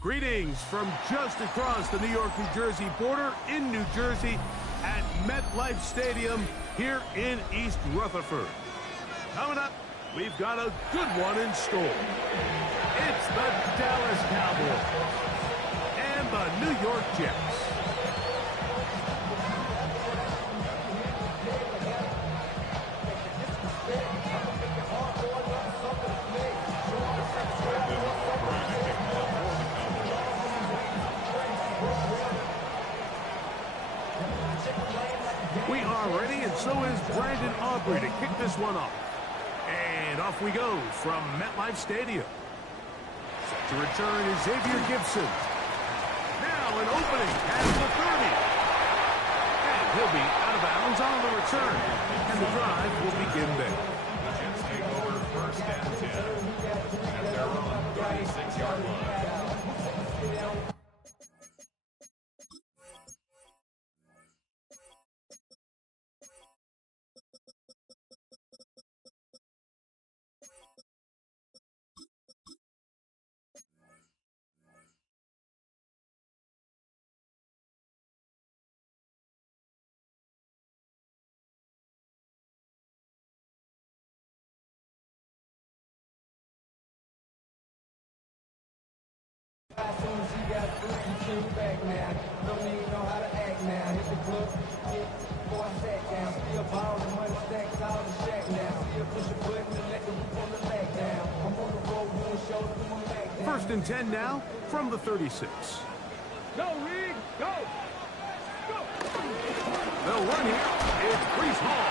Greetings from just across the New York-New Jersey border in New Jersey at MetLife Stadium here in East Rutherford. Coming up, we've got a good one in store. It's the Dallas Cowboys and the New York Jets. We are ready, and so is Brandon Aubrey to kick this one off. And off we go from MetLife Stadium. Set to return is Xavier Gipson. Now an opening at the 30. And he'll be out of bounds on the return. And the drive will begin there. The Jets take over first and 10 at their own 36-yard line. As soon as he got free, he came back now. Don't even know how to act now. Hit the club, get before I sat down. Still borrowing money, stacks out the shack now. Still push a button and let the roof on the back down. I'm on the road doing shows with my back down. First and 10 now from the 36. Go, Reed, go! Go! They'll run here. It's Breece Hall.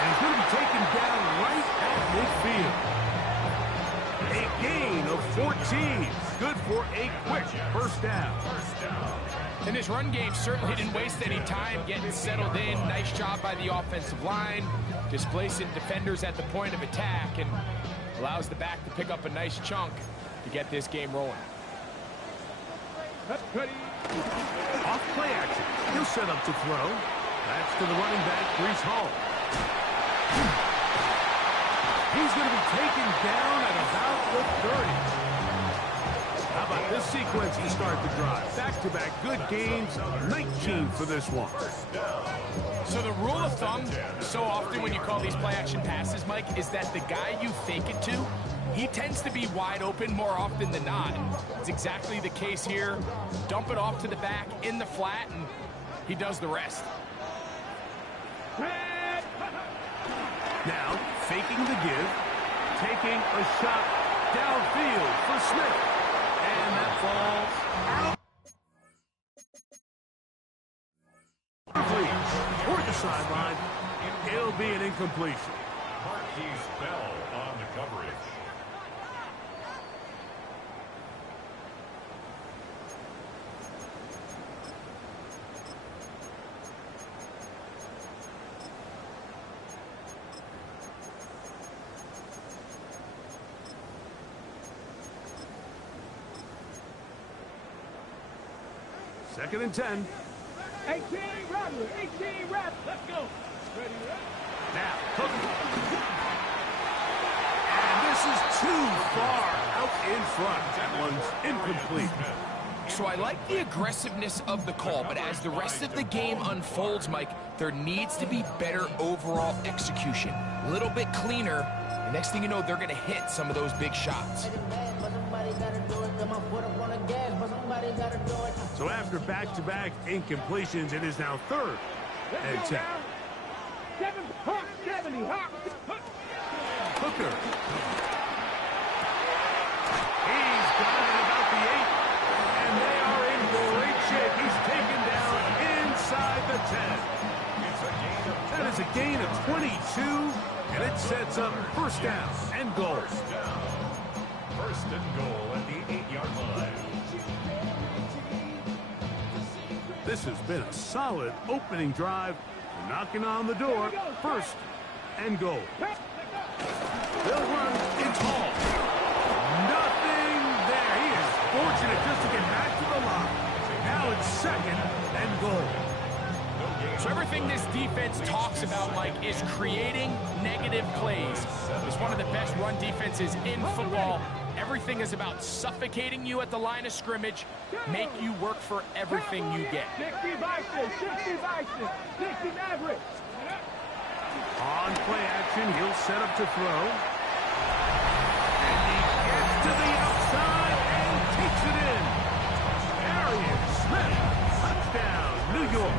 And he's going to be taken down right at midfield. A gain of 14. Good for a quick first down. And this run game certainly didn't waste any time getting settled in. Nice job by the offensive line, displacing defenders at the point of attack, and allows the back to pick up a nice chunk to get this game rolling. Off play action. He'll set up to throw. That's to the running back, Breece Hall. He's going to be taken down at about the 30. How about this sequence to start the drive? Back-to-back good gains, 19 for this one. So the rule of thumb, so often when you call these play-action passes, Mike, is that the guy you fake it to, he tends to be wide open more often than not. It's exactly the case here. Dump it off to the back in the flat, and he does the rest. Now, faking the give, taking a shot downfield for Smith. And that falls out. Please, toward the sideline, it'll be an incompletion. Marquise Bell on the coverage. Second and 10. 18 Rattler, 18 Rattler, let's go. Ready, Now, Hooker. And this is too far out in front. That one's incomplete. So I like the aggressiveness of the call, but as the rest of the game unfolds, Mike, there needs to be better overall execution. A little bit cleaner. The next thing you know, they're going to hit some of those big shots. So after back-to-back incompletions, it is now third and 10. Hooker. He's got it about the 8. And they are in great shape. He's taken down inside the 10. That is a gain of 22, and it sets up first down and goal. First and goal at the 8-yard line. This has been a solid opening drive, knocking on the door. First and goal. They'll run. It's Hall. Nothing there. He is fortunate just to get back to the line. Now it's second and goal. So everything this defense talks about, Mike, is creating negative plays. It's one of the best run defenses in football. Everything is about suffocating you at the line of scrimmage, make you work for everything you get. 60 Vikings, 60 Vikings, 60 Mavericks. On play action, he'll set up to throw. And he gets to the outside and takes it in. Arian Smith, touchdown, New York.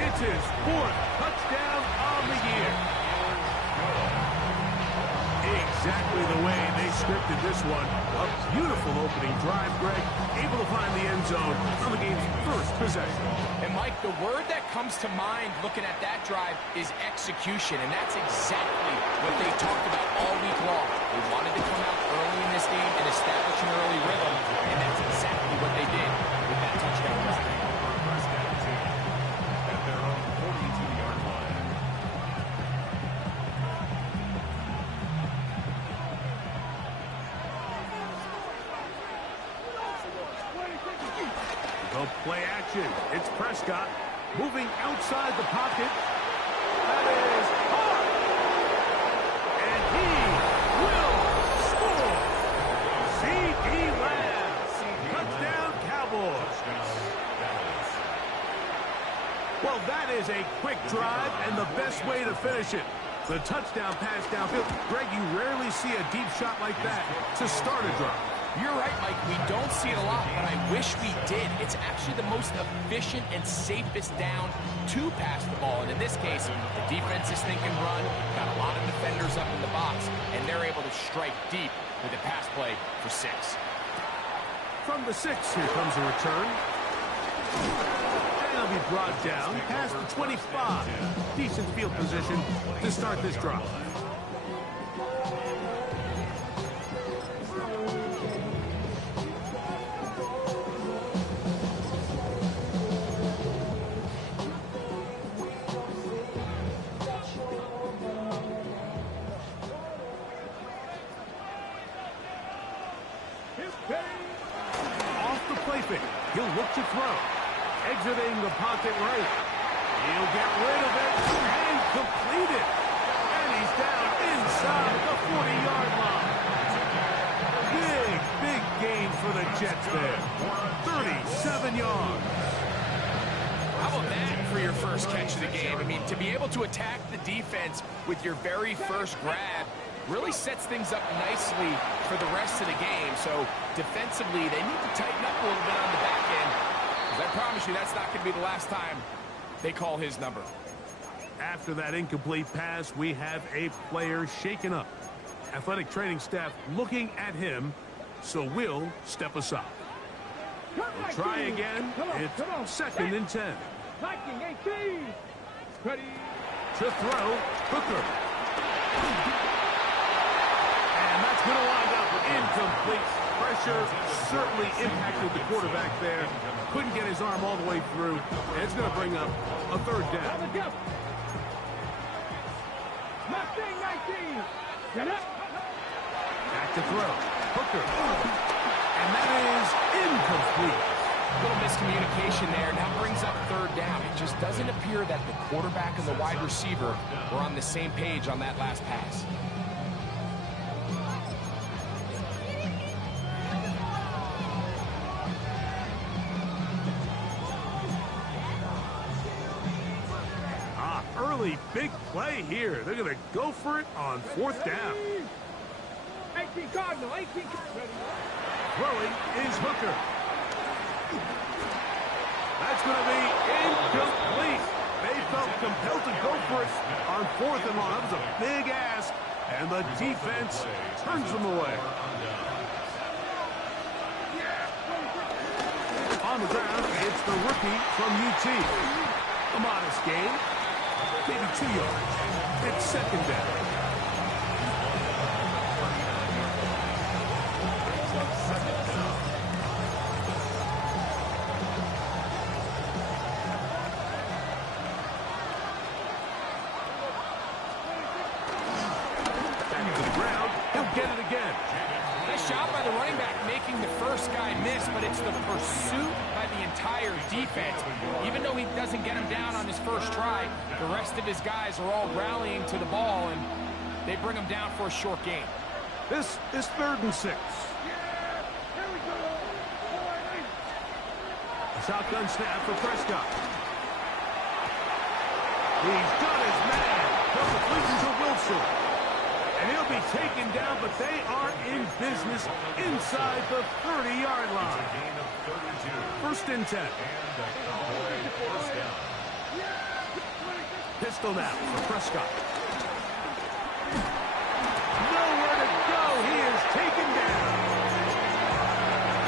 It's his 4th touchdown of the year. Exactly the way they scripted this one. A beautiful opening drive, Greg. Able to find the end zone on the game's first possession. And Mike, the word that comes to mind looking at that drive is execution, and that's exactly what they talked about all week long. They wanted to come out early in this game and establish an early rhythm, and that's exactly what they did with that touchdown drive. First down 2 at their own 42-yard line. The play action. It's Prescott moving outside the pocket. That is hard. And he will score. C.D. Lamb. Touchdown, Cowboys. Well, that is a quick drive and the best way to finish it. The touchdown pass downfield. Greg, you rarely see a deep shot like that to start a drive. You're right, Mike. We don't see it a lot, but I wish we did. It's actually the most efficient and safest down to pass the ball. And in this case, the defense is thinking run, got a lot of defenders up in the box, and they're able to strike deep with a pass play for 6. From the 6, here comes a return. And he'll be brought down past the 25. Decent field position to start this drive. Off the play fake. He'll look to throw. Exiting the pocket right. He'll get rid of it and complete it. And he's down inside the 40-yard line. Big gain for the Jets there. 37 yards. How about that for your first catch of the game? I mean, to be able to attack the defense with your very first grab really sets things up nicely for the rest of the game. So defensively, they need to tighten up a little bit on the back end, because I promise you that's not going to be the last time they call his number. After that incomplete pass, we have a player shaken up. Athletic training staff looking at him, so we'll step aside. We'll try again. It's 2nd and 10. Viking 18. Ready. To throw, Hooker. And that's going to wind up incomplete. Pressure certainly impacted the quarterback there. Couldn't get his arm all the way through. And it's going to bring up a 3rd down. Mustang 19. Get up. Back to throw. Hooker. And that is incomplete. A little miscommunication there. Now brings up 3rd down. It just doesn't appear that the quarterback and the wide receiver were on the same page on that last pass. Early big play here. They're going to go for it on 4th down. 18 Cardinal, 18 Throwing is Hooker. That's going to be incomplete. They felt compelled to go for it on 4th and long. That was a big ask, and the defense turns them away. On the ground, it's the rookie from UT. A modest gain, maybe 2 yards. It's 2nd down. Defense. Even though he doesn't get him down on his first try, the rest of his guys are all rallying to the ball, and they bring him down for a short gain. This is 3rd and 6. A shotgun snap for Prescott. He's got his man. Completion to Wilson. And he'll be taken down, but they are in business inside the 30-yard line. 1st and 10. Pistol now for Prescott. Nowhere to go. He is taken down.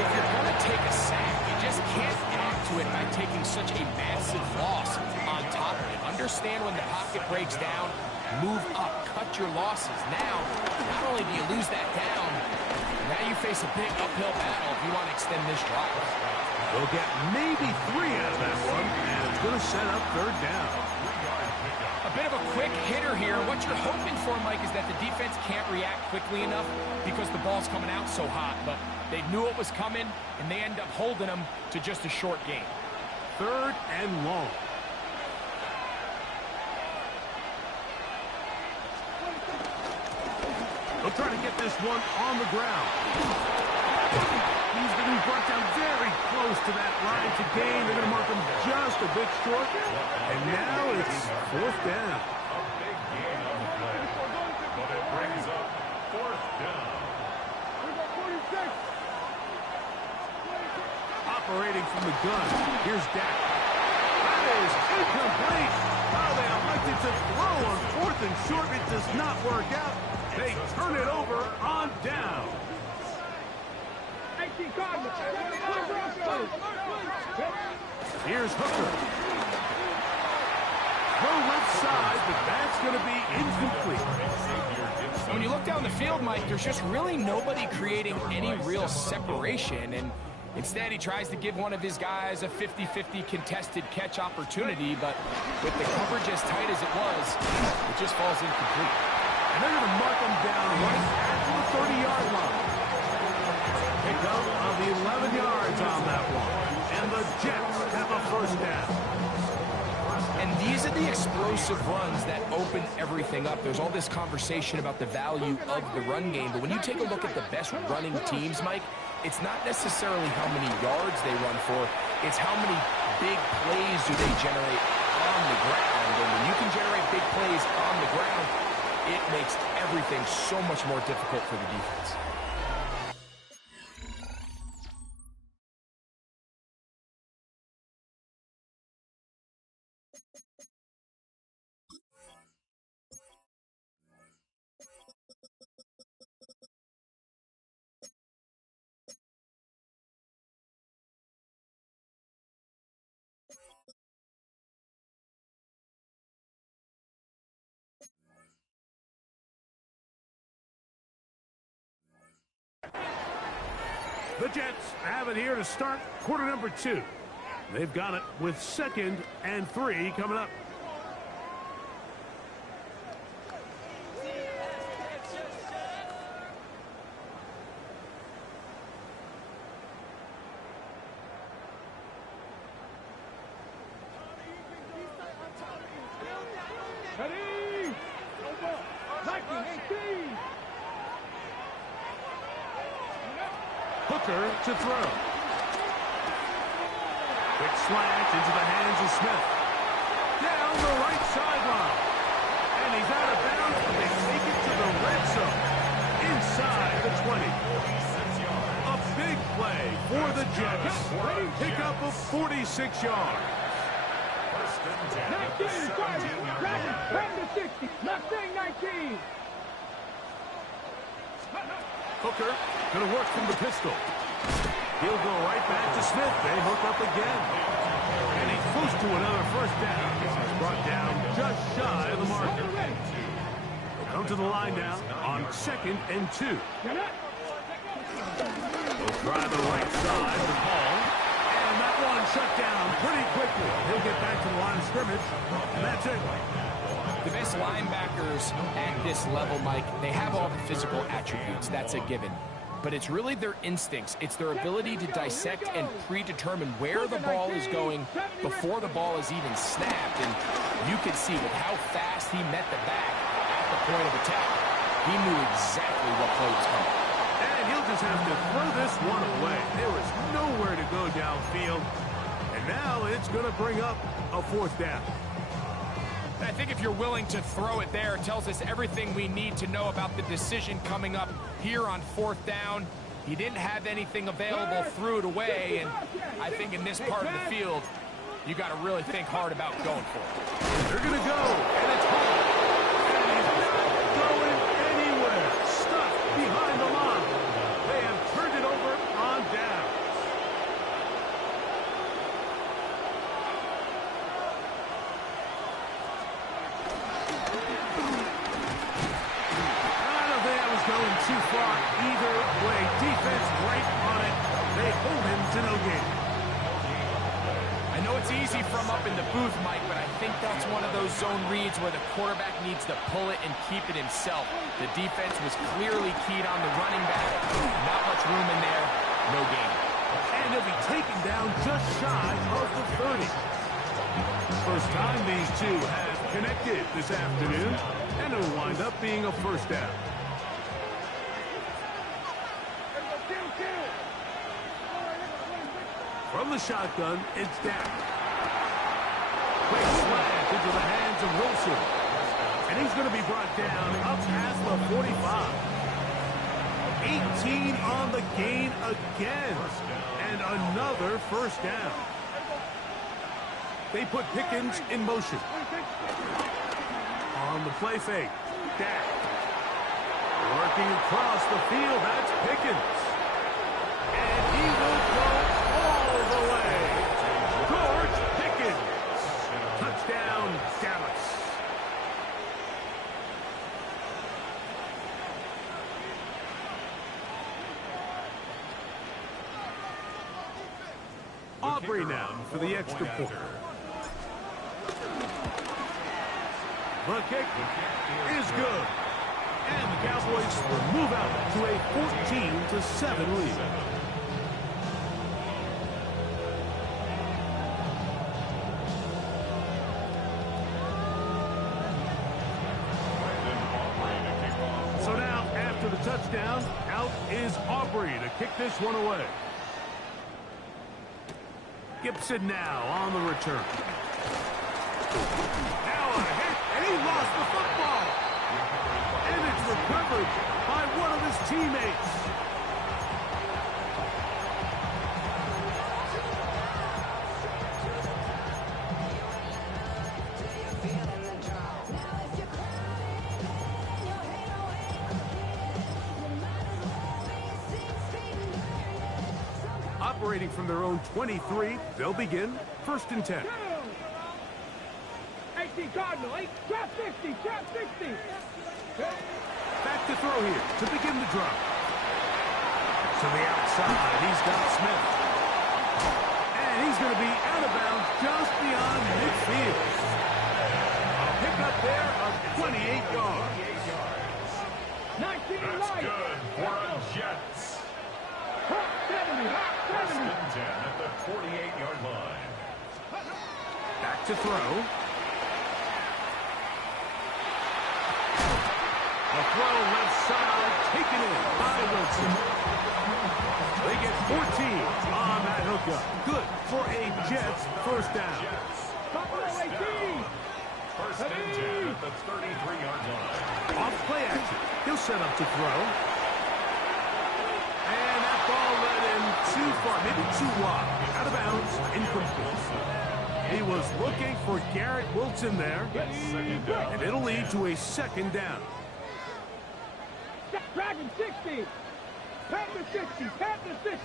If you're going to take a sack, you just can't add to it by taking such a massive loss on top of it. Understand when the pocket breaks down, move up, cut your losses. Now, not only do you lose that down, now you face a big uphill battle if you want to extend this drive. They'll get maybe 3 out of that one, and it's going to set up 3rd down. A bit of a quick hitter here. What you're hoping for, Mike, is that the defense can't react quickly enough because the ball's coming out so hot. But they knew it was coming, and they end up holding them to just a short gain. 3rd and long. They'll try to get this one on the ground. He's going to be brought down very close to that line to gain. They're going to mark him just a bit short. And now it's 4th down. A big gain on the play, but it brings up 4th down. Operating from the gun. Here's Dak. That is incomplete. Oh, they elected to throw on 4th and short. It does not work out. They turn it over on down. Here's Hooker. Throw left side, but that's going to be incomplete. When you look down the field, Mike, there's just really nobody creating any real separation. And instead, he tries to give one of his guys a 50-50 contested catch opportunity. But with the coverage as tight as it was, it just falls incomplete. And they're going to mark him down right at the 30-yard line. Pick up of 11 yards on that one. And the Jets have a 1st down. And these are the explosive runs that open everything up. There's all this conversation about the value of the run game. But when you take a look at the best running teams, Mike, it's not necessarily how many yards they run for. It's how many big plays do they generate on the ground. And when you can generate big plays on the ground, it makes everything so much more difficult for the defense. The Jets have it here to start quarter number 2. They've got it with 2nd and 3 coming up. Hooker to throw. Quick slant into the hands of Smith. Down the right sideline. And he's out of bounds, but they take it to the red zone. Inside the 20. A big play for the Jets. Pick up of 46 yards. 19, 60, Mustang 19. Hooker going to work from the pistol. He'll go right back to Smith. They hook up again. And he's close to another 1st down. He's brought down just shy of the marker. They'll come to the line now on 2nd and 2. They'll try the right side with Paul. And that one shut down pretty quickly. He'll get back to the line of scrimmage. And that's it. The best linebackers at this level, Mike, they have all the physical attributes. That's a given. But it's really their instincts. It's their ability to dissect and predetermine where the ball is going before the ball is even snapped. And you can see with how fast he met the back at the point of attack. He knew exactly what play was coming. And he'll just have to throw this one away. There was nowhere to go downfield. And now it's going to bring up a 4th down. I think if you're willing to throw it there, it tells us everything we need to know about the decision coming up here on 4th down. He didn't have anything available, threw it away, and I think in this part of the field, you got to really think hard about going for it. They're going to go, and it's home. And he's not going anywhere. Stuck behind the line. They have turned it over on down. I don't think that was going too far either way. Defense right on it. They hold him to no gain. I know it's easy from up in the booth, Mike, but I think that's one of those zone reads where the quarterback needs to pull it and keep it himself. The defense was clearly keyed on the running back. Not much room in there. No gain. And he'll be taken down just shy of the 30. First time these two have connected this afternoon, and it'll wind up being a 1st down. From the shotgun, it's Dak. Quick slant into the hands of Wilson. And he's going to be brought down up past the 45. 18 on the gain again. And another 1st down. They put Pickens in motion. On the play fake, Dak. Working across the field, that's Pickens. And he will go all the way. George Pickens. Touchdown, Dallas. Aubrey now for the extra point. The kick is good. And the Cowboys will move out to a 14-7 lead. So now, after the touchdown, out is Aubrey to kick this one away. Gibson now on the return. Now a hit, and he lost the football. And it's recovered by one of his teammates. Operating from their own 23, they'll begin 1st and 10. 18 Cardinal, 8, drop 60, drop 60. Back to throw here to begin the drive. To the outside, he's got Smith. And he's going to be out of bounds just beyond midfield. A pickup there of 28 yards. 19 That's light. good for a Jets. Hot 70, hot 70. 10 at the 48-yard line. Back to throw. The throw left side taken in by Wilson. They get 14 on that hookup. Good for a Jets 1st down. Buffalo 18. 1st and 10 at the 33-yard line. Off play action. He'll set up to throw. And that ball led him too far, maybe too wide. Out of bounds, incomplete. He was looking for Garrett Wilson there. And it'll lead to a 2nd down. Dragon 60. Panther 60, Panther 60.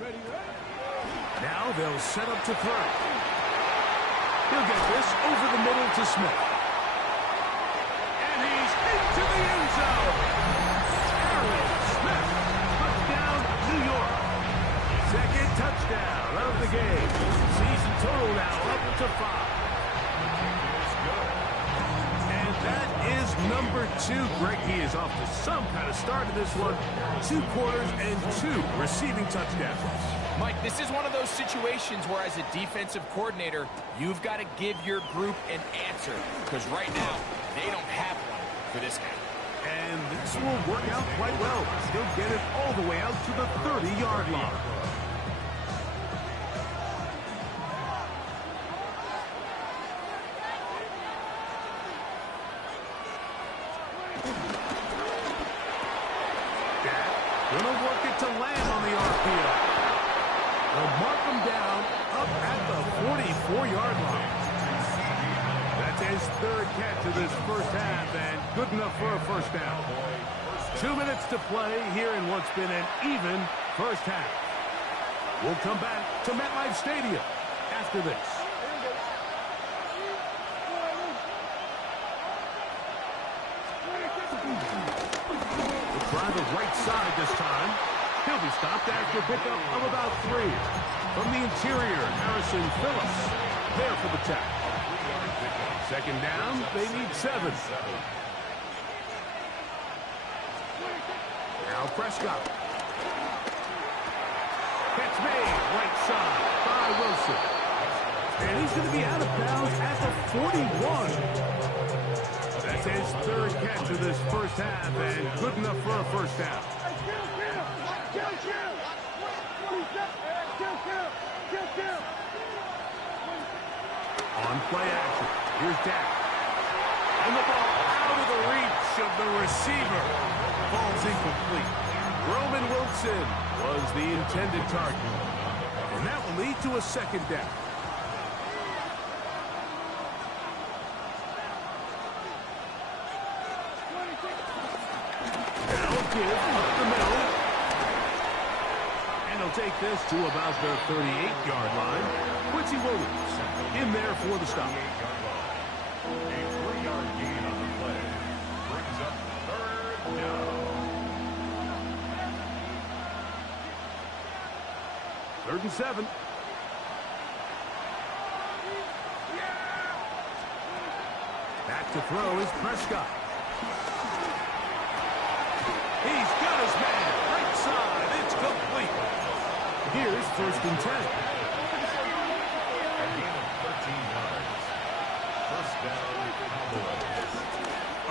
Ready, ready. Now they'll set up to throw. He'll get this over the middle to Smith. And he's into the end zone. Aaron Smith. Touchdown, New York. 2nd touchdown of the game. Season total now up to 5. And that is number 2. Greg, he is off to some kind of start in this one. 2 quarters and 2 receiving touchdowns. Mike, this is one of those situations where as a defensive coordinator, you've got to give your group an answer. Because right now, they don't have one for this guy. And this will work out quite well. He'll get it all the way out to the 30-yard line. Gonna work it to land on the RPO. They'll mark him down up at the 44-yard line. That's his third catch of this first half, and good enough for a first down. 2 minutes to play here in what's been an even first half. We'll come back to MetLife Stadium after this. Try the right side this time. He'll be stopped after a pickup of about 3. From the interior, Harrison Phillips there for the tackle. Second down, they need 7. Now Prescott. Catch made, right side by Wilson. And he's going to be out of bounds at the 41. That's his third catch of this first half, and good enough for a first down. On play action, here's Dak. And the ball out of the reach of the receiver. Ball's incomplete. Roman Wilson was the intended target. And that will lead to a second down. Give up the middle. And he'll take this to about the 38-yard line. Quincy Williams in there for the stop. A 3-yard gain on the play. Brings up third down. 3rd and 7. Back to throw is Prescott. He's got his man. Right side. It's complete. Here's 1st and 10. A gain of 13 yards. First down, Cowboys.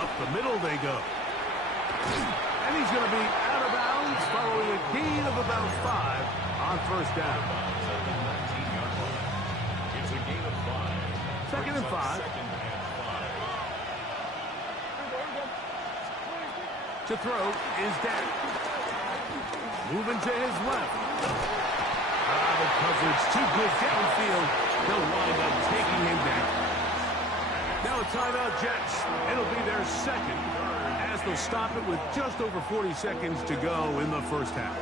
Up the middle they go. And he's going to be out of bounds following a gain of about 5 on first down. It's a gain of 5. 2nd and 5. To throw is Dak. Moving to his left. The coverage too good downfield. They'll wind up taking him down. Now a timeout, Jets. It'll be their second as they'll stop it with just over 40 seconds to go in the first half.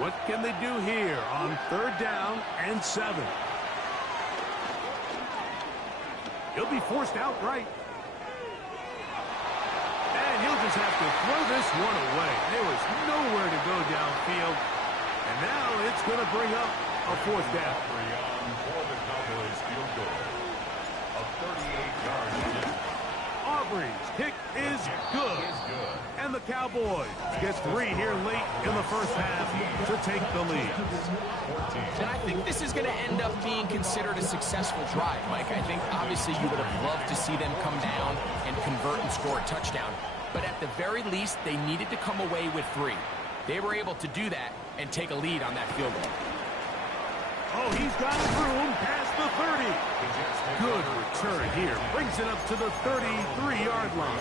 What can they do here on 3rd down and 7? He'll be forced outright. And he'll just have to throw this one away. There was nowhere to go downfield. And now it's going to bring up a 4th down. For the Cowboys field goal. A 38-yard kick. Aubrey's kick is good. And the Cowboys get 3 here late in the first half to take the lead. And I think this is going to end up being considered a successful drive, Mike. I think obviously you would have loved to see them come down and convert and score a touchdown. But at the very least, they needed to come away with 3. They were able to do that and take a lead on that field goal. Oh, he's got room past the 30. Good return here. Brings it up to the 33-yard line.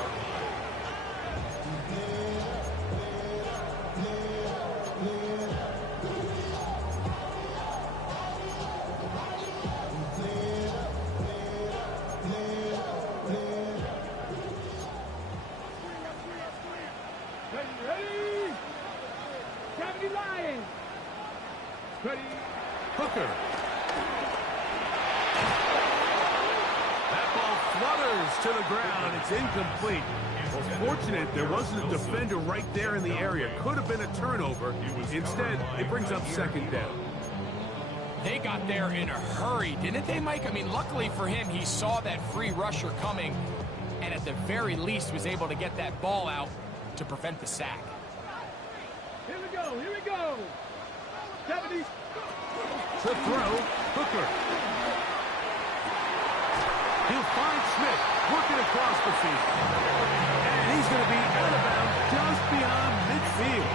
Ready? Gravity Lions. Ready? Hooker. That ball flutters to the ground. It's incomplete. Well, fortunate there wasn't a defender right there in the area. Could have been a turnover. Instead, it brings up 2nd down. They got there in a hurry, didn't they, Mike? I mean, luckily for him, he saw that free rusher coming and at the very least was able to get that ball out to prevent the sack. Here we go. Here we go. 70. To throw, Hooker. He'll find Smith, working across the field. And he's going to be out of bounds just beyond midfield.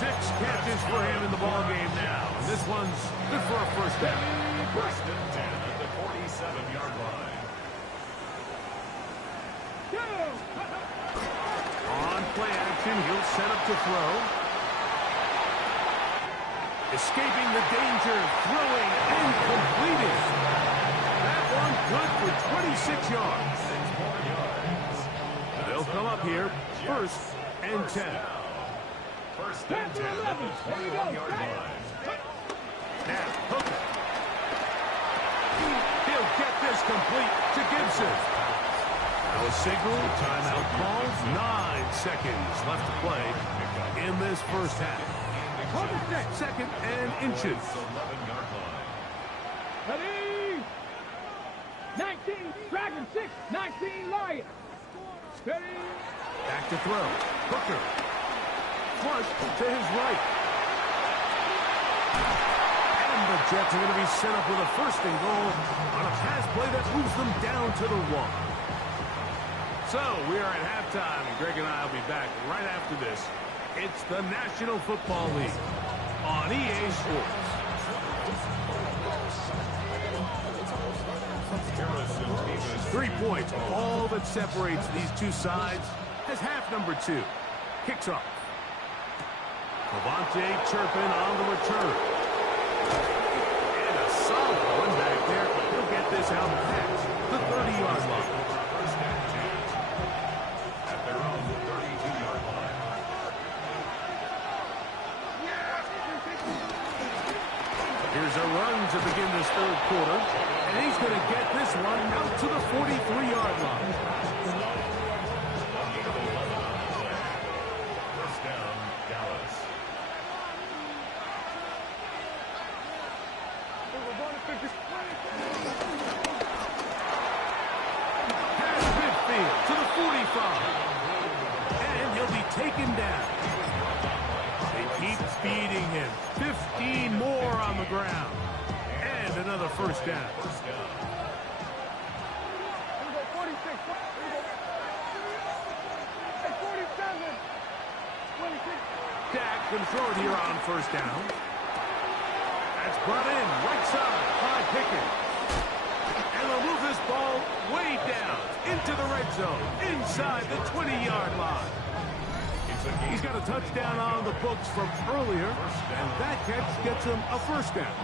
6 catches for him in the ballgame now. And this one's good for a first down. First and 10 at the 47-yard line. On play action, he'll set up to throw. Escaping the danger, throwing, and completing. That one good for 26 yards. 6 more yards. They'll come up here, first and 10. First and 10 at the 21-yard line. Now, Hooker. He'll get this complete to Gibson. Now a signal, timeout calls, 9 seconds left to play in this first half. Second and inches. 11-yard line. Ready? 19, Dragon 6, 19, Lion. Ready? Back to throw. Hooker. Flush to his right. And the Jets are going to be set up with a first and goal on a pass play that moves them down to the 1. So, we are at halftime, and Greg and I will be back right after this. It's the National Football League on EA Sports. Harrison Davis. 3 points, all that separates these two sides, as half number 2 kicks off. Cavante Turpin on the return. And a solid one back there. He'll get this out past the 30-yard line. First and 10 at their own 32-yard line. Here's a run to begin this third quarter. And he's going to get this one out to the 43-yard line. First down, Dallas. Past midfield to the 45. And he'll be taken down. They keep feeding him. 15 more on the ground. And another first down. First down. 46. 47. 26. Dak can throw it here on first down. That's brought in, right side, by Pickett. And they'll move this ball way down into the red zone, inside the 20-yard line. He's got a touchdown on the books from earlier, and that catch gets him a first down.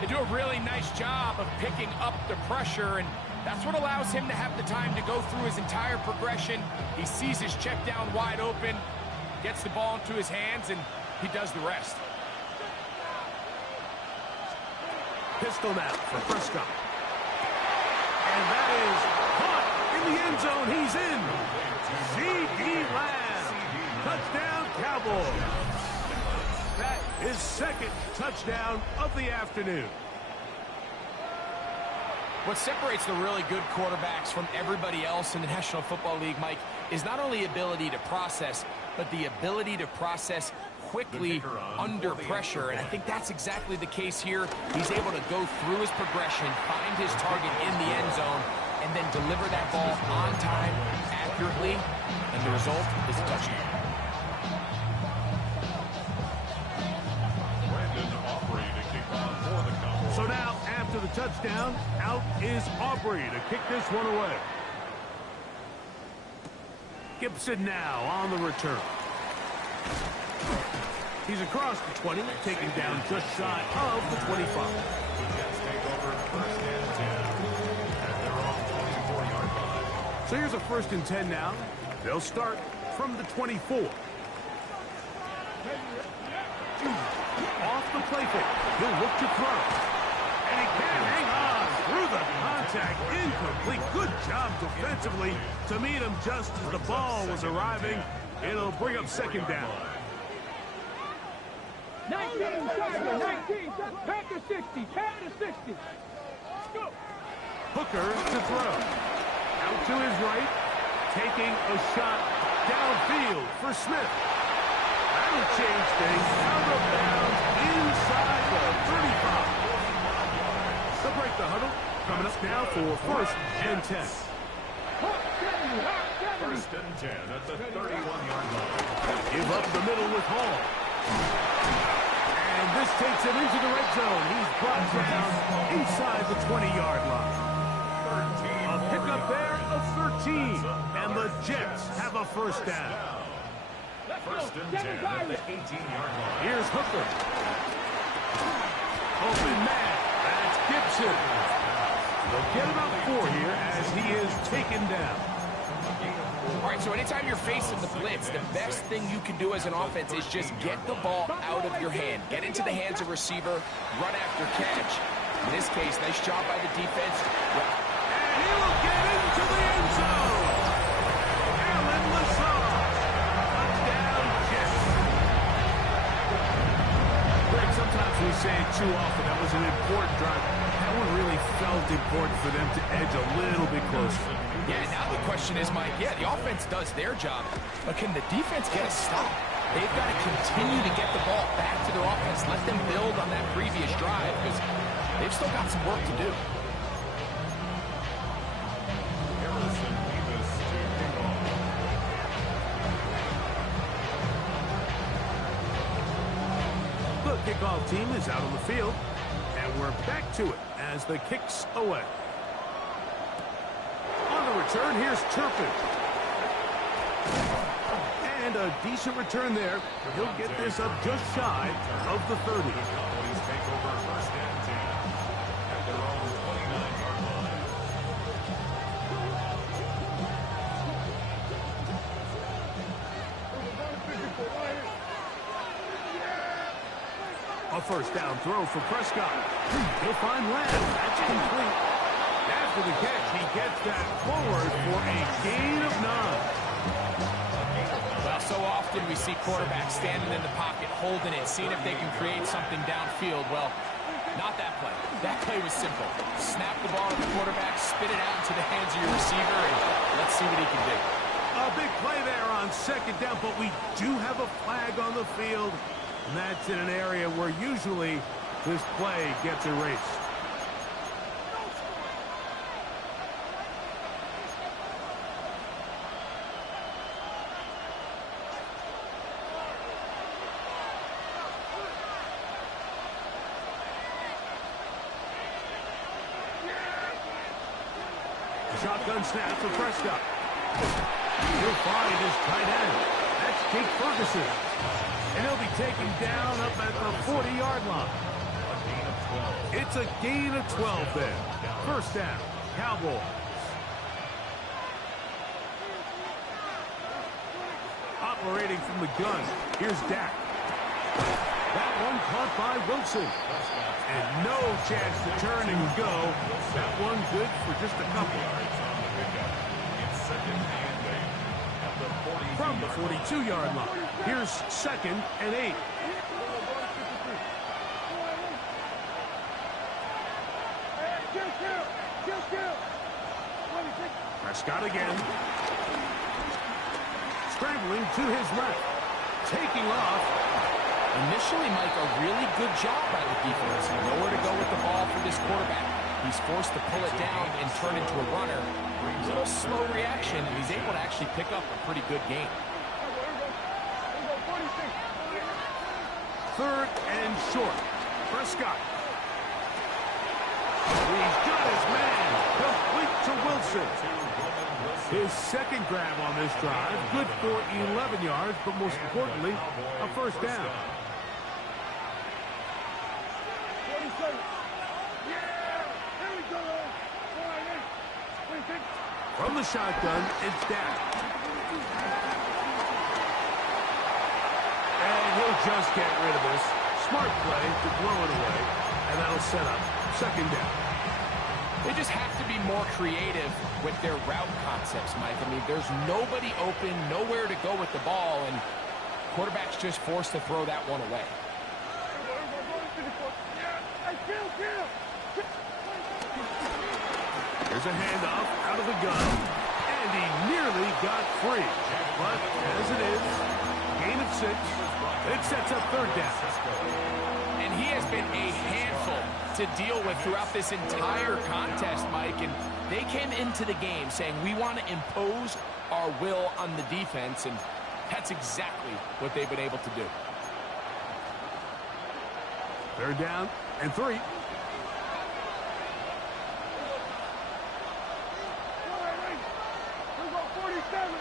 They do a really nice job of picking up the pressure, and that's what allows him to have the time to go through his entire progression. He sees his check down wide open, gets the ball into his hands, and he does the rest. Pistol now for Prescott. And that is caught in the end zone. He's in. C.D. Lamb. Touchdown, Cowboys. That is second touchdown of the afternoon. What separates the really good quarterbacks from everybody else in the National Football League, Mike, is not only ability to process, but the ability to process quickly under pressure. And I think that's exactly the case here. He's able to go through his progression, find his target in the end zone, and then deliver that ball on time, accurately, and the result is a touchdown. Brandon Aubrey to kick off for the Cowboys. So now, after the touchdown, out is Aubrey to kick this one away. Gibson now on the return. He's across the 20, taken down just shy of the 25. The Jets take over first and 10 at their own 24-yard line. So here's a first and 10 now. They'll start from the 24. Off the play fake. He'll look to throw. And he can't hang on through the contact. Incomplete. Good job defensively to meet him just as the ball was arriving. It'll bring up second down. 19, Tiger, 19, Panther 60, Panther 60. Go. Hooker to throw. Out to his right. Taking a shot downfield for Smith. That'll That'll change things. Out of bounds inside the 35. They'll break the huddle. Coming up now for 1st and 10. First and 10 at the 31-yard line. Give up the middle with Hall. And this takes him into the red zone. He's brought down inside the 20-yard line. A pickup there of 13. And the Jets have a first down. First and 10 at the 18-yard line. Here's Hooker. Open man. That's Gibson. They'll get about 4 here as he is taken down. All right, so anytime you're facing the blitz, the best thing you can do as an offense is just get the ball out of your hand. Get into the hands of receiver, run after catch. In this case, nice job by the defense. And he will get into the end zone. Alan Lazard. Touchdown, Jets. Greg, sometimes we say it too often. That was an important drive. That one really felt important for them to edge a little bit closer. Yeah, now the question is, Mike, yeah, the offense does their job, but can the defense get a stop? They've got to continue to get the ball back to their offense. Let them build on that previous drive because they've still got some work to do. Harrison Davis to kick off. The kickoff team is out on the field, and we're back to it as the kicks away. On the return, here's Turpin. And a decent return there. He'll get this up just shy of the 30. Cowboys take over first and 10 at their own 29-yard line. A first down throw for Prescott. He'll find Lamb. That's complete. After the catch, he gets that forward for a gain of 9. Well, so often we see quarterbacks standing in the pocket, holding it, seeing if they can create something downfield. Well, not that play. That play was simple. Snap the ball to the quarterback, spit it out into the hands of your receiver, and let's see what he can do. A big play there on second down, but we do have a flag on the field, and that's in an area where usually this play gets erased. Shotgun snap for Prescott. He'll find his tight end. That's Jake Ferguson. And he'll be taken down up at the 40-yard line. It's a gain of 12 there. First down, Cowboys. Operating from the gun, here's Dak. That one caught by Wilson. And no chance to turn and go. That one good for just a couple. From the 42-yard line. Here's 2nd and 8. Prescott again. Scrambling to his left. Taking off. Initially, Mike, a really good job by the defense. Nowhere to go with the ball for this quarterback. He's forced to pull it down and turn into a runner. A little slow reaction, and he's able to actually pick up a pretty good game. 3rd and short. Prescott. He's got his man. Complete to Wilson. His second grab on this drive. Good for 11 yards, but most importantly, a first down. From the shotgun, it's Dak. And he'll just get rid of this. Smart play to blow it away, and that'll set up 2nd down. They just have to be more creative with their route concepts, Mike. I mean, there's nobody open, nowhere to go with the ball, and quarterback's just forced to throw that one away. There's a handoff out of the gun, and he nearly got free. But as it is, gain of 6. It sets up third down. And he has been a handful to deal with throughout this entire contest, Mike. And they came into the game saying, we want to impose our will on the defense. And that's exactly what they've been able to do. Third down and 3. Let's go 47.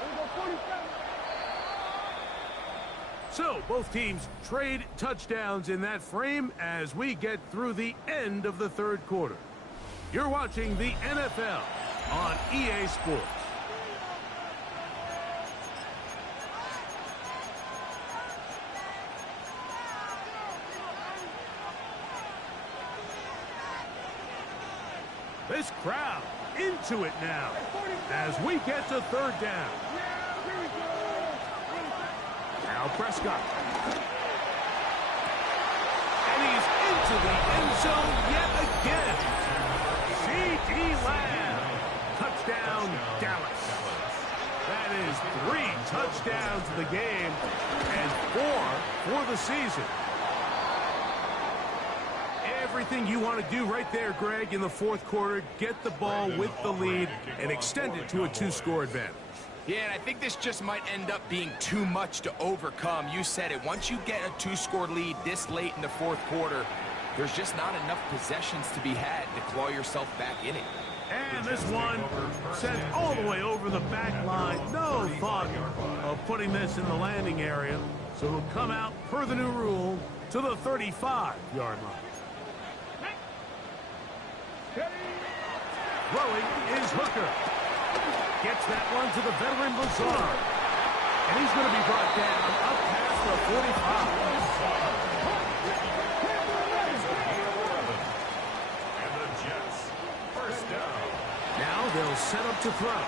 Let's go 47. So both teams trade touchdowns in that frame as we get through the end of the third quarter. You're watching the NFL on EA Sports. This crowd into it now as we get to third down. Now Prescott. And he's into the end zone yet again. C.D. Lamb. Touchdown, Dallas. That is 3 touchdowns in the game and 4 for the season. Everything you want to do right there, Greg, in the fourth quarter, get the ball with the lead and extend it to a 2-score advantage. Yeah, and I think this just might end up being too much to overcome. You said it. Once you get a 2-score lead this late in the fourth quarter, there's just not enough possessions to be had to claw yourself back in it. And this one sent all the way over the back line. No thought of putting this in the landing area. So it'll come out per the new rule to the 35-yard line. Throwing is Hooker. Gets that one to the veteran Lazard. And he's going to be brought down up past the 45. And the Jets, first down. Now they'll set up to throw.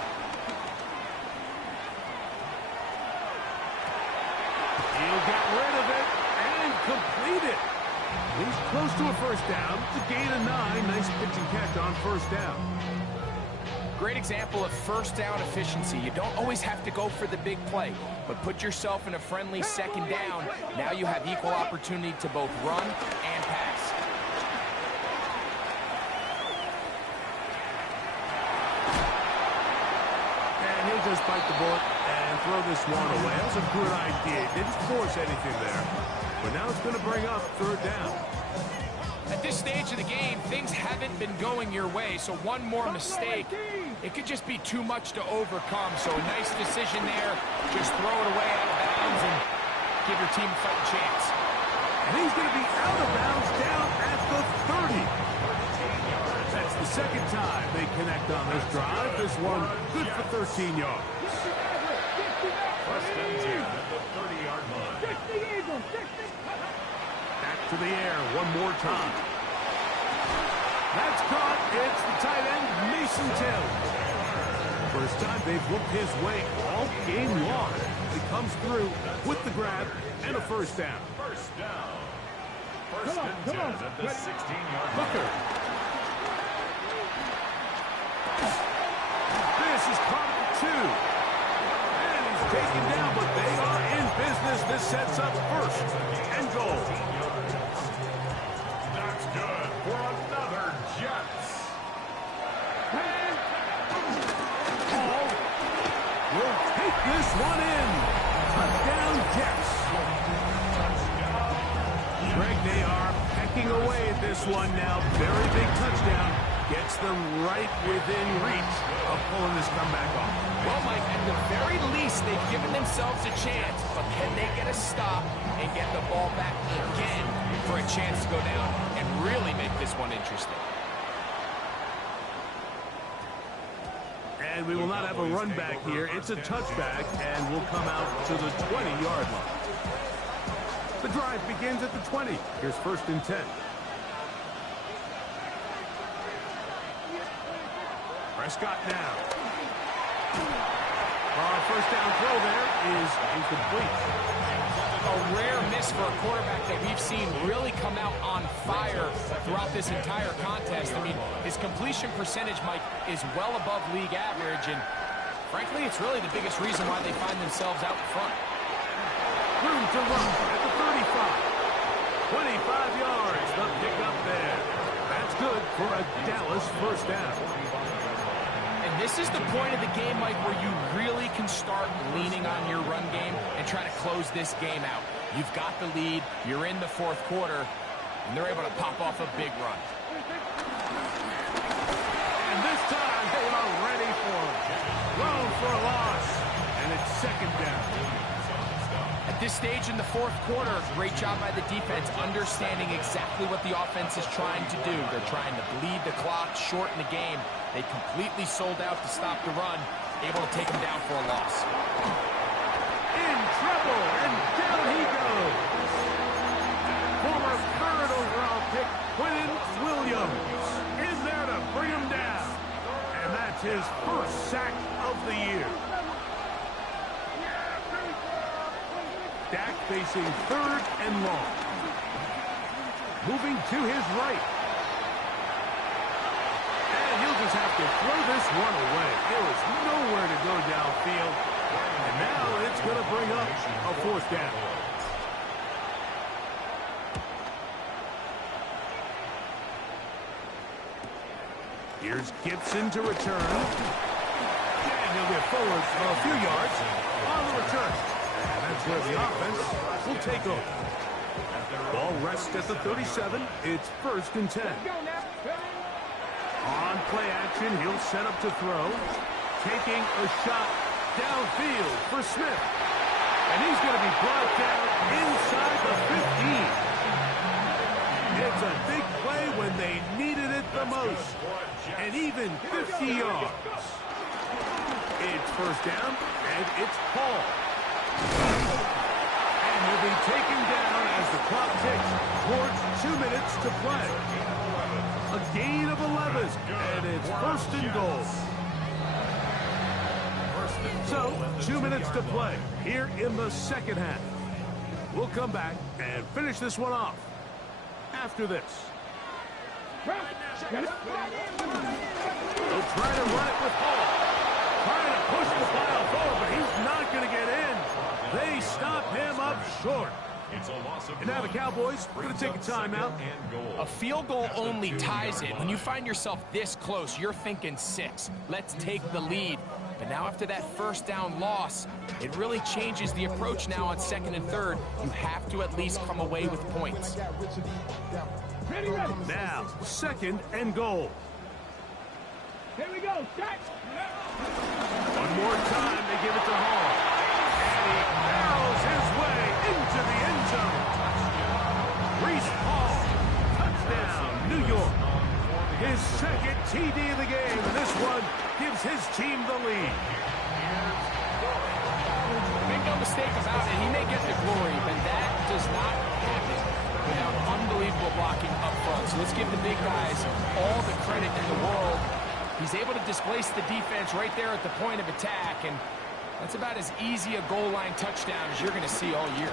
He'll get rid of it and complete it. He's close to a first down. It's a gain of 9. Nice pitch and catch on first down. Great example of first down efficiency. You don't always have to go for the big play, but put yourself in a friendly second down. Now you have equal opportunity to both run and pass. And he'll just bite the bullet and throw this one away. That was a good idea. Didn't force anything there. But now it's going to bring up third down. At this stage of the game, things haven't been going your way, so one more mistake, it could just be too much to overcome. So a nice decision there. Just throw it away out of bounds and give your team a fighting chance. And he's going to be out of bounds down at the 30. That's the second time they connect on this drive. This one good for 13 yards. First and 10 at the 30-yard line. Back to the air one more time. That's caught. It's the tight end, Mason Taylor. First time they've looked his way all game long. He comes through with the grab and a first down. First down. First and 10 at the 16-yard line. Hooker. This is caught at 2. And he's taken down, but they are in business. This sets up first and goal. That's good for another Jets. Paul will take this one in. Touchdown, Jets. Greg, they are pecking away at this one now. Very big touchdown. Gets them right within reach of pulling this comeback off. Well, Mike, at the very least, they've given themselves a chance, but can they get a stop and get the ball back again for a chance to go down and really make this one interesting? And we will not have a run back here. It's a touchback, and will come out to the 20-yard line. The drive begins at the 20. Here's first and 10. Prescott now. First down throw there is incomplete. A rare miss for a quarterback that we've seen really come out on fire throughout this entire contest. I mean, his completion percentage, Mike, is well above league average, and Frankly, it's really the biggest reason why they find themselves out in front. Room to run at the 35. 25 yards, the pickup there. That's good for a Dallas first down. And this is the point of the game, Mike, where you really can start leaning on your run game and try to close this game out. You've got the lead, you're in the fourth quarter, and they're able to pop off a big run. And this time they are ready for him. Thrown for a loss, and it's second down. At this stage in the fourth quarter, great job by the defense understanding exactly what the offense is trying to do. They're trying to bleed the clock, shorten the game. They completely sold out to stop the run, able to take them down for a loss. In trouble, and down he goes. Former third overall pick, Quinnen Williams, is there to bring him down. And that's his first sack of the year. Dak facing third and long. Moving to his right. And he'll just have to throw this one away. There was nowhere to go downfield. And now it's going to bring up a fourth down. Here's Gibson to return. And he'll get forward a few yards on the return. And that's where the offense will take over. Ball rests at the 37. It's first and 10. On play action, he'll set up to throw. Taking a shot downfield for Smith. And he's going to be brought down inside the 15. It's a big play when they needed it the most. And even 50 yards. It's first down, and it's Paul. And he'll be taken down as the clock ticks towards 2 minutes to play. A gain of 11, and it's first and goal. So, 2 minutes to play here in the second half. We'll come back and finish this one off after this. They'll try to run it with Hall. Trying to push the pile forward, but he's not going to get in. They stop him up short. And now the Cowboys are going to take a timeout. A field goal only ties it. When you find yourself this close, you're thinking 6. Let's take the lead. But now after that first down loss, it really changes the approach now on second and third. You have to at least come away with points. Now, second and goal. Here we go, set. One more time, they give it to Hall. And he barrels his way into the end zone. Breece Hall, touchdown, New York. His second TD of the game, and this one gives his team the lead. Make no mistake about it, he may get the glory, but that does not happen without unbelievable blocking up front. So let's give the big guys all the credit in the world. He's able to displace the defense right there at the point of attack, and that's about as easy a goal line touchdown as you're going to see all year.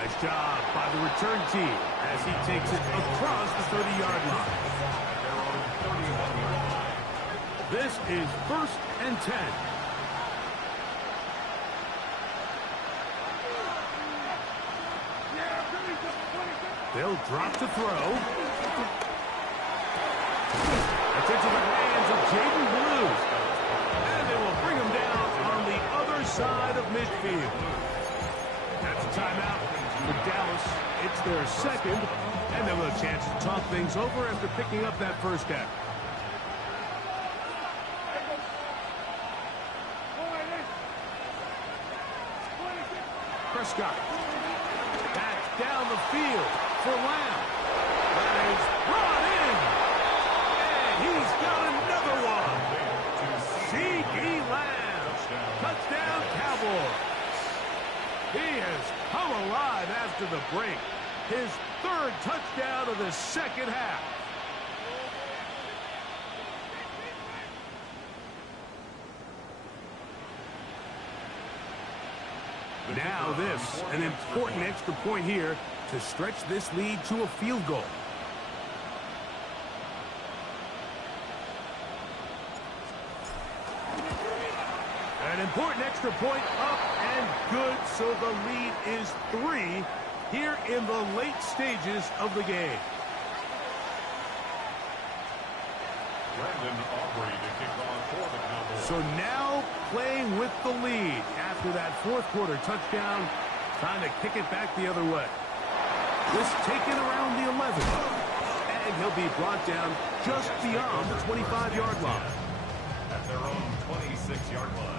Nice job by the return team as he takes it across the 30-yard line. This is first and 10. They'll drop to throw. That's into the hands of Jaden Blue. And they will bring him down on the other side of midfield. That's a timeout for Dallas. It's their second, and they'll have a chance to talk things over after picking up that first down. Prescott. Back down the field for Lamb. That is brought in. And he's got another one. C.D. Lamb. Touchdown, Cowboys. He has come alive after the break. His third touchdown of the second half. Now this, an important extra point here to stretch this lead to a field goal. important extra point up and good, so the lead is 3 here in the late stages of the game. Brandon Aubrey to kick off for the Cowboys. So now playing with the lead after that fourth quarter touchdown, trying to kick it back the other way. This taken around the 11. And he'll be brought down just beyond the 25-yard line. At their own 26-yard line.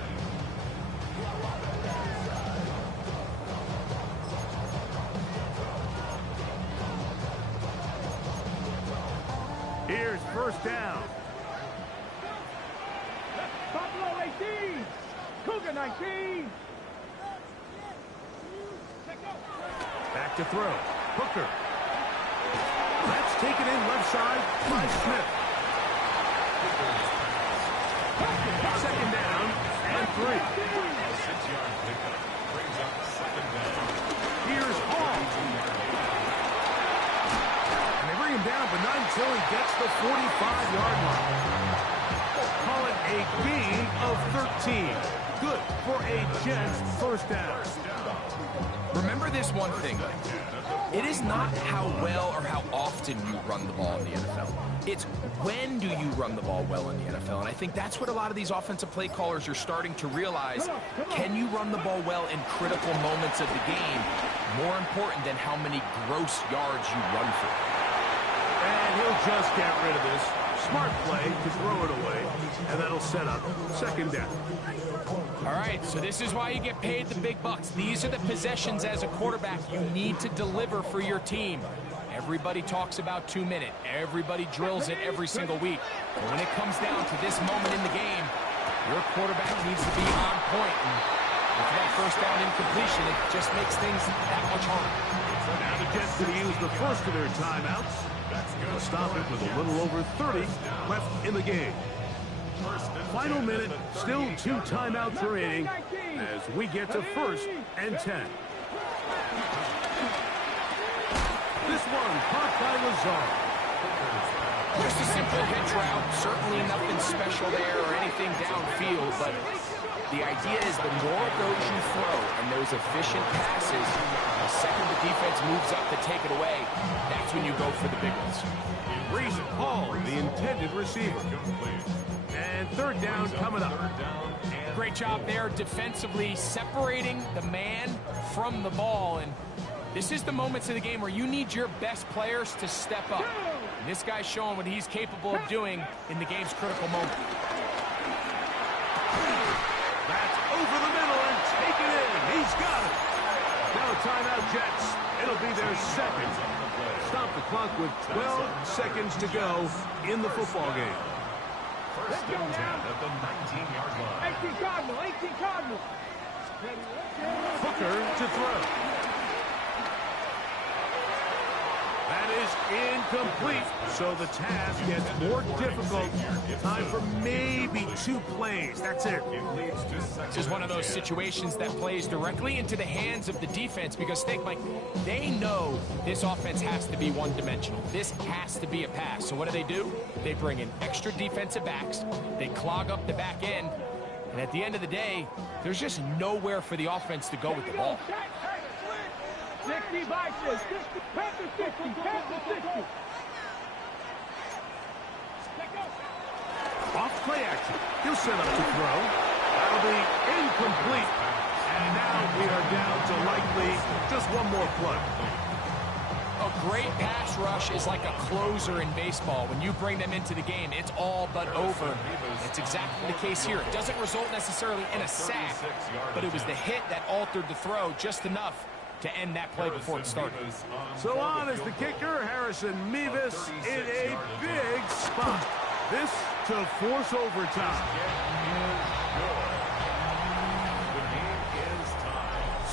Here's first down. Buffalo 18. Cougar 19. Back to throw. Hooker. That's taken in left side by Smith. Second down and 3. 6-yard pickup brings up second down. Here's Hall. And they bring him down, but not until he gets the 45-yard line. Call it a gain of 13. Good for a Jets first down. Remember this one thing. It is not how well or how often you run the ball in the NFL. It's when do you run the ball well in the NFL. And I think that's what a lot of these offensive play callers are starting to realize. Can you run the ball well in critical moments of the game? More important than how many gross yards you run for. And he'll just get rid of this. Smart play to throw it away. And that'll set up second down. All right, so this is why you get paid the big bucks. These are the possessions as a quarterback you need to deliver for your team. Everybody talks about 2-minute. Everybody drills it every single week. But when it comes down to this moment in the game, your quarterback needs to be on point. And with that first down incompletion, it just makes things that much harder. So now the Jets going to use the first of their timeouts. They'll stop it with a little over 30 left in the game. Final minute, still 2 timeouts remaining as we get to first and 10. This one caught by Lazard. Just a simple hitch route, certainly nothing special there or anything downfield, but the idea is the more of those you throw and those efficient passes, the second the defense moves up to take it away, that's when you go for the big ones. Reese Hall, the intended receiver. And third down coming up. Great job there defensively, separating the man from the ball. And this is the moments of the game where you need your best players to step up. And this guy's showing what he's capable of doing in the game's critical moment. That's over the middle and taken in. He's got it. Now timeout Jets. It'll be their second. Stop the clock with 12 seconds to go in the football game. First and 10 at the 19-yard line. 18 Cardinal, 18 Cardinal. Hooker to throw. That is incomplete. So the task gets more difficult. Time for maybe 2 plays. That's it. This is one of those situations that plays directly into the hands of the defense because think, Mike, they know this offense has to be one-dimensional. This has to be a pass. So what do? They bring in extra defensive backs. They clog up the back end. And at the end of the day, there's just nowhere for the offense to go with the ball. 60 Vices, Panther 60, Panther 60. Off play action. He'll set up to throw. That'll be incomplete. And now we are down to likely just one more play. A great pass rush is like a closer in baseball. When you bring them into the game, it's all but over. It's exactly the case here. It doesn't result necessarily in a sack, but it was the hit that altered the throw just enough to end that play before it started. So on is the kicker, Harrison Mevis, in a big spot. This to force overtime.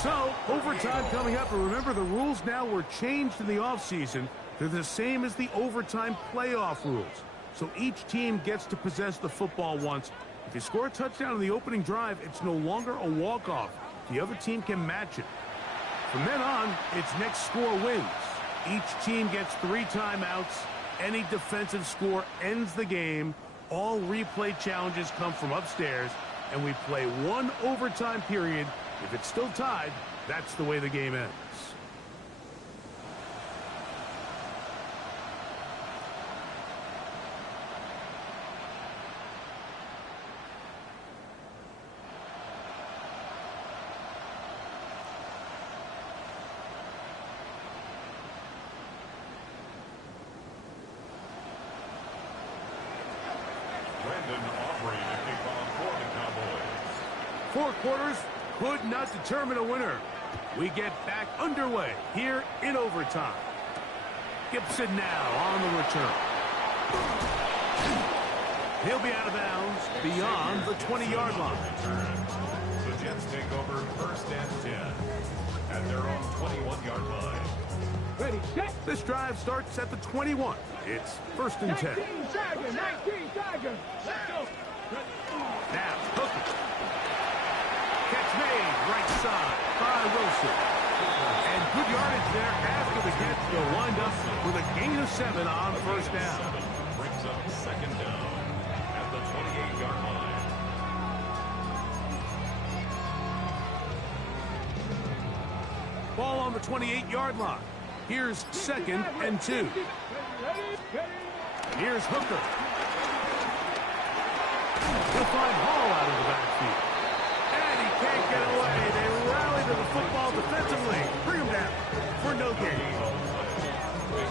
So, overtime coming up, and remember the rules now were changed in the offseason. They're the same as the overtime playoff rules. So each team gets to possess the football once. If you score a touchdown in the opening drive, it's no longer a walk-off. The other team can match it. From then on, it's next score wins. Each team gets 3 timeouts. Any defensive score ends the game. All replay challenges come from upstairs. and we play one overtime period. If it's still tied, that's the way the game ends. Brandon Aubrey to kick off for the Cowboys. 4 quarters could not determine a winner. We get back underway here in overtime. Gibson now on the return. He'll be out of bounds beyond the 20-yard line. The Jets take over first and 10 at their own 21-yard line. Ready, set. This drive starts at the 21. It's first and 10. 19 Tiger, 19 Tiger. Let's go. Now, Hooker. Catch made, right side by Wilson. And good yardage there after the catch. They'll wind up with a gain of 7 on first down. Brings up second down at the 28-yard line. Ball on the 28-yard line. Here's second and 2. Here's Hooker. He'll find Hall out of the backfield. And he can't get away. They rally to the football defensively. Bring him down for no gain.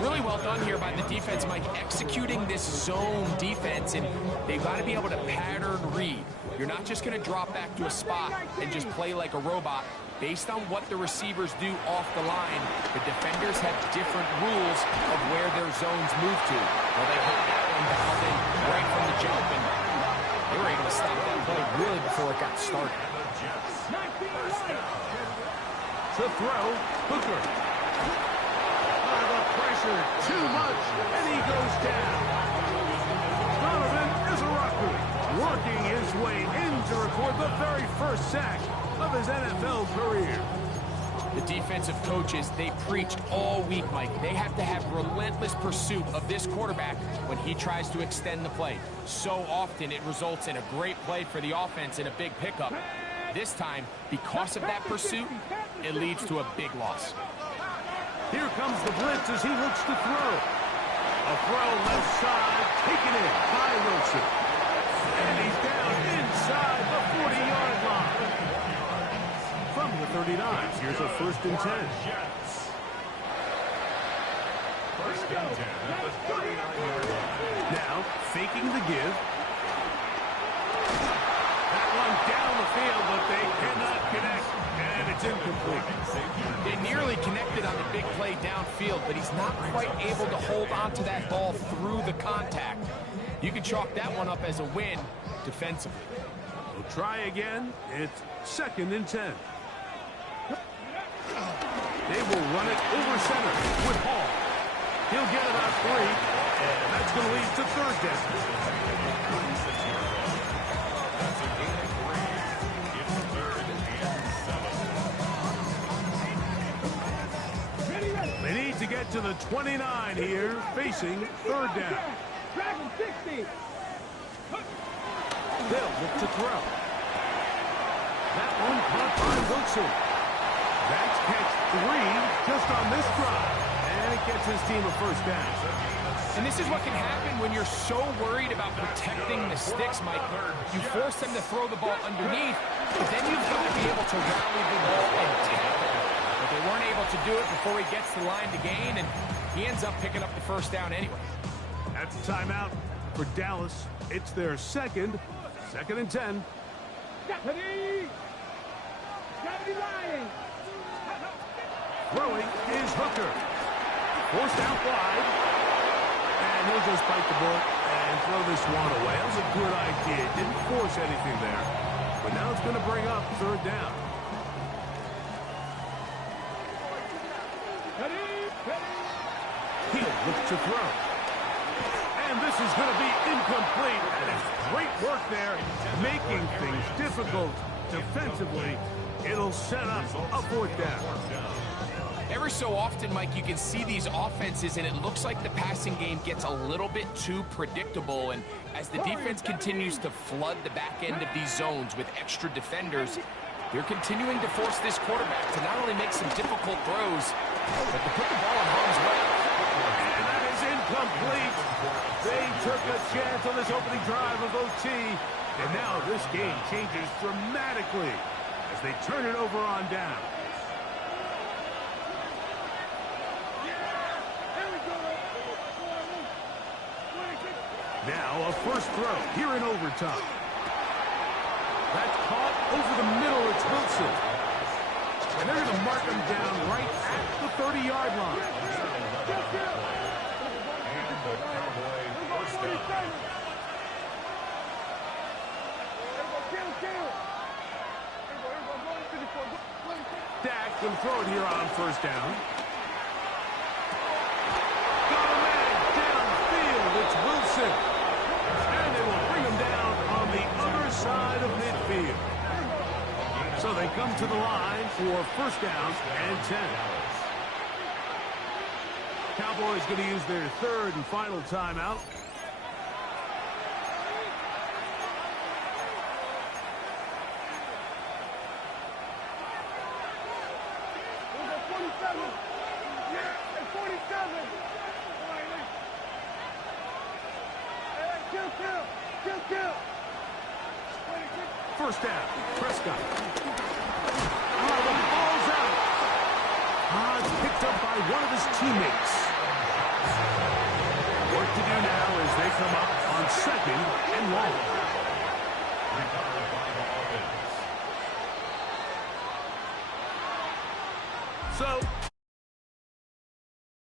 Really well done here by the defense, Mike, executing this zone defense, and they've got to be able to pattern read. You're not just going to drop back to a spot and just play like a robot. Based on what the receivers do off the line, the defenders have different rules of where their zones move to. Well, they had that one dialed in right from the jump, and they were able to stop that play really before it got started. To throw, Hooker. The pressure, too much, and he goes down. Donovan Izaraku working his way in to record the very first sack of his NFL career. The defensive coaches, they preached all week, Mike. They have to have relentless pursuit of this quarterback when he tries to extend the play. So often it results in a great play for the offense and a big pickup. This time, because of that pursuit, it leads to a big loss. Here comes the blitz as he looks to throw. A throw left side, taken in by Wilson. And he's down inside the 40-yard line. From the 39, here's a first and 10. First and 10 at the 39-yard line. Now, faking the give. That one down the field, but they cannot connect. And it's incomplete. They nearly connected on the big play downfield, but he's not quite able to hold onto that ball through the contact. You can chalk that one up as a win defensively. We'll try again. It's second and 10. They will run it over center with Hall. He'll get about 3, and that's going to lead to third down. That's a gain of 3. It's third and 7. They need to get to the 29 here, facing third down. Dragon 60. They'll look to throw. That one caught by Wilson. That's catch 3 just on this drive. And it gets his team a first down. And this is what can happen when you're so worried about protecting the sticks, Mike. You force them to throw the ball underneath, but then you've got to be able to rally the ball and tackle it. But they weren't able to do it before he gets the line to gain, and he ends up picking up the first down anyway. That's a timeout for Dallas. It's their second and 10. Deputy! Deputy Lying! Throwing is Hooker. Forced out wide. And he'll just bite the bullet and throw this one away. That was a good idea. Didn't force anything there. But now it's going to bring up third down. He'll look to throw. And this is going to be incomplete. And it's great work there, making things difficult defensively. It'll set up a fourth down. Every so often, Mike, you can see these offenses, and it looks like the passing game gets a little bit too predictable. And as the defense continues to flood the back end of these zones with extra defenders, they're continuing to force this quarterback to not only make some difficult throws, but to put the ball in harm's way. And that is incomplete. They took a chance on this opening drive of OT. And now this game changes dramatically as they turn it over on down. Now a first throw here in overtime. That's caught over the middle. It's Wilson. And they're going to mark him down right at the 30-yard line. And the Cowboy first down. Dak can throw it here on first down. Got a man downfield. It's Wilson. And they will bring him down on the other side of midfield. So they come to the line for first down and 10. Cowboys going to use their third and final timeout. First down, Prescott. Oh, the ball's out. It's picked up by one of his teammates. Work to do now as they come up on second and long. Recovered by the Dolphins. So